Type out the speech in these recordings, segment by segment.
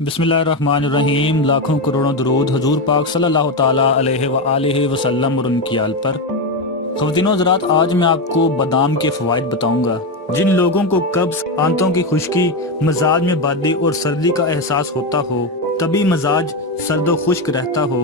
बिस्मिल्लाहिर्रहमानिर्रहीम। लाखों करोड़ों दरूद हुजूर पाक सल्लल्लाहु ताला अलैहि व आलिहि वसल्लम और उनकी आल पर। ख़वातीन व हज़रात, आज मैं आपको बादाम के फ़वाइद बताऊंगा। जिन लोगों को कब्ज़, आंतों की खुश्की, मजाज में बादी और सर्दी का एहसास होता हो, तभी मजाज सर्द व खुश्क रहता हो,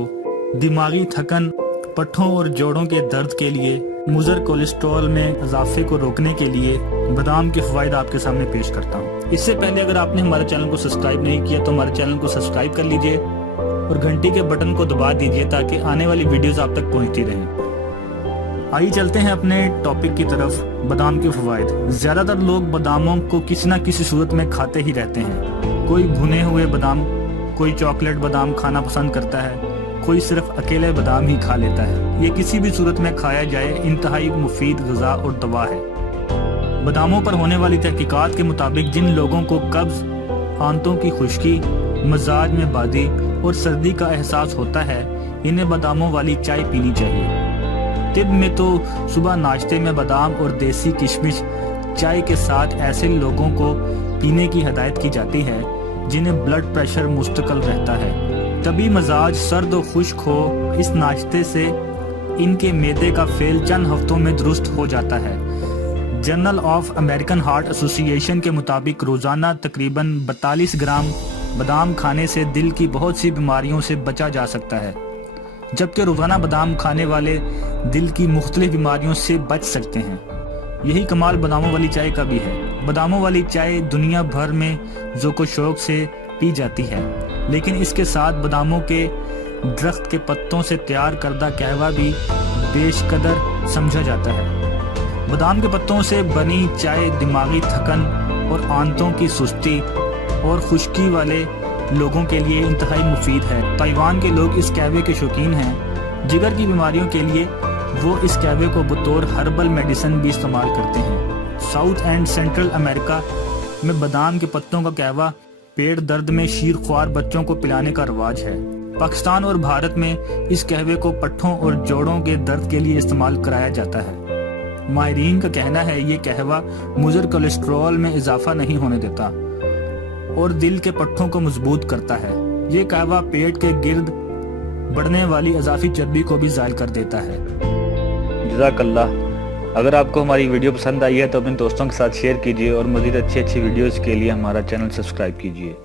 दिमागी थकन, पट्ठों और जोड़ों के दर्द के लिए, मुज़र कोलेस्ट्रॉल में इजाफे को रोकने के लिए बादाम के फ़वाइद आपके सामने पेश करता हूँ। इससे पहले अगर आपने हमारे चैनल को सब्सक्राइब नहीं किया तो हमारे चैनल को सब्सक्राइब कर लीजिए और घंटी के बटन को दबा दीजिए ताकि आने वाली वीडियोस आप तक पहुंचती रहें। आइए चलते हैं अपने टॉपिक की तरफ। बादाम के फ़वाइद। ज़्यादातर लोग बादामों को किसी न किसी सूरत में खाते ही रहते हैं। कोई भुने हुए बादाम, कोई चॉकलेट बादाम खाना पसंद करता है, कोई सिर्फ अकेले बादाम ही खा लेता है। ये किसी भी सूरत में खाया जाए इंतहाई मुफीद ग़िज़ा और दवा है। बादामों पर होने वाली तहकीकात के मुताबिक जिन लोगों को कब्ज़, आंतों की खुश्की, मजाज में बादी और सर्दी का एहसास होता है, इन्हें बादामों वाली चाय पीनी चाहिए। तिब में तो सुबह नाश्ते में बादाम और देसी किशमिश चाय के साथ ऐसे लोगों को पीने की हदायत की जाती है जिन्हें ब्लड प्रेशर मुस्तकिल रहता है। तभी मजाज सर्द और खुश्क हो, इस नाश्ते से इनके मैदे का फेल चंद हफ्तों में दुरुस्त हो जाता है। Journal of American heart association के मुताबिक रोज़ाना तकरीबन 42 ग्राम बादाम खाने से दिल की बहुत सी बीमारियों से बचा जा सकता है, जबकि रोज़ाना बादाम खाने वाले दिल की मुख्तलिफ बीमारियों से बच सकते हैं। यही कमाल बादामों वाली चाय का भी है। बादामों वाली चाय दुनिया भर में ज़ौक़ शौक़ से पी जाती है, लेकिन इसके साथ बादामों के दरख्त के पत्तों से तैयार करदा कहवा भी बेशकदर समझा जाता है। बादाम के पत्तों से बनी चाय दिमागी थकन और आंतों की सुस्ती और खुश्की वाले लोगों के लिए इंतहाई मुफीद है। ताइवान के लोग इस कहवे के शौकीन हैं। जिगर की बीमारियों के लिए वो इस कहवे को बतौर हर्बल मेडिसिन भी इस्तेमाल करते हैं। साउथ एंड सेंट्रल अमेरिका में बादाम के पत्तों का कहवा पेट दर्द में शीरख्वार बच्चों को पिलाने का रिवाज है। पाकिस्तान और भारत में इस कहवे को पट्ठों और जोड़ों के दर्द के लिए इस्तेमाल कराया जाता है। माहिरीन का कहना है ये कहवा मुज़र कोलेस्ट्रॉल में इजाफा नहीं होने देता और दिल के पट्ठों को मजबूत करता है। ये कहवा पेट के गिर्द बढ़ने वाली इजाफी चर्बी को भी ज़ायल कर देता है। जज़ाकल्लाह। अगर आपको हमारी वीडियो पसंद आई है तो अपने दोस्तों के साथ शेयर कीजिए और मज़ीद अच्छी वीडियोज़ के लिए हमारा चैनल सब्सक्राइब कीजिए।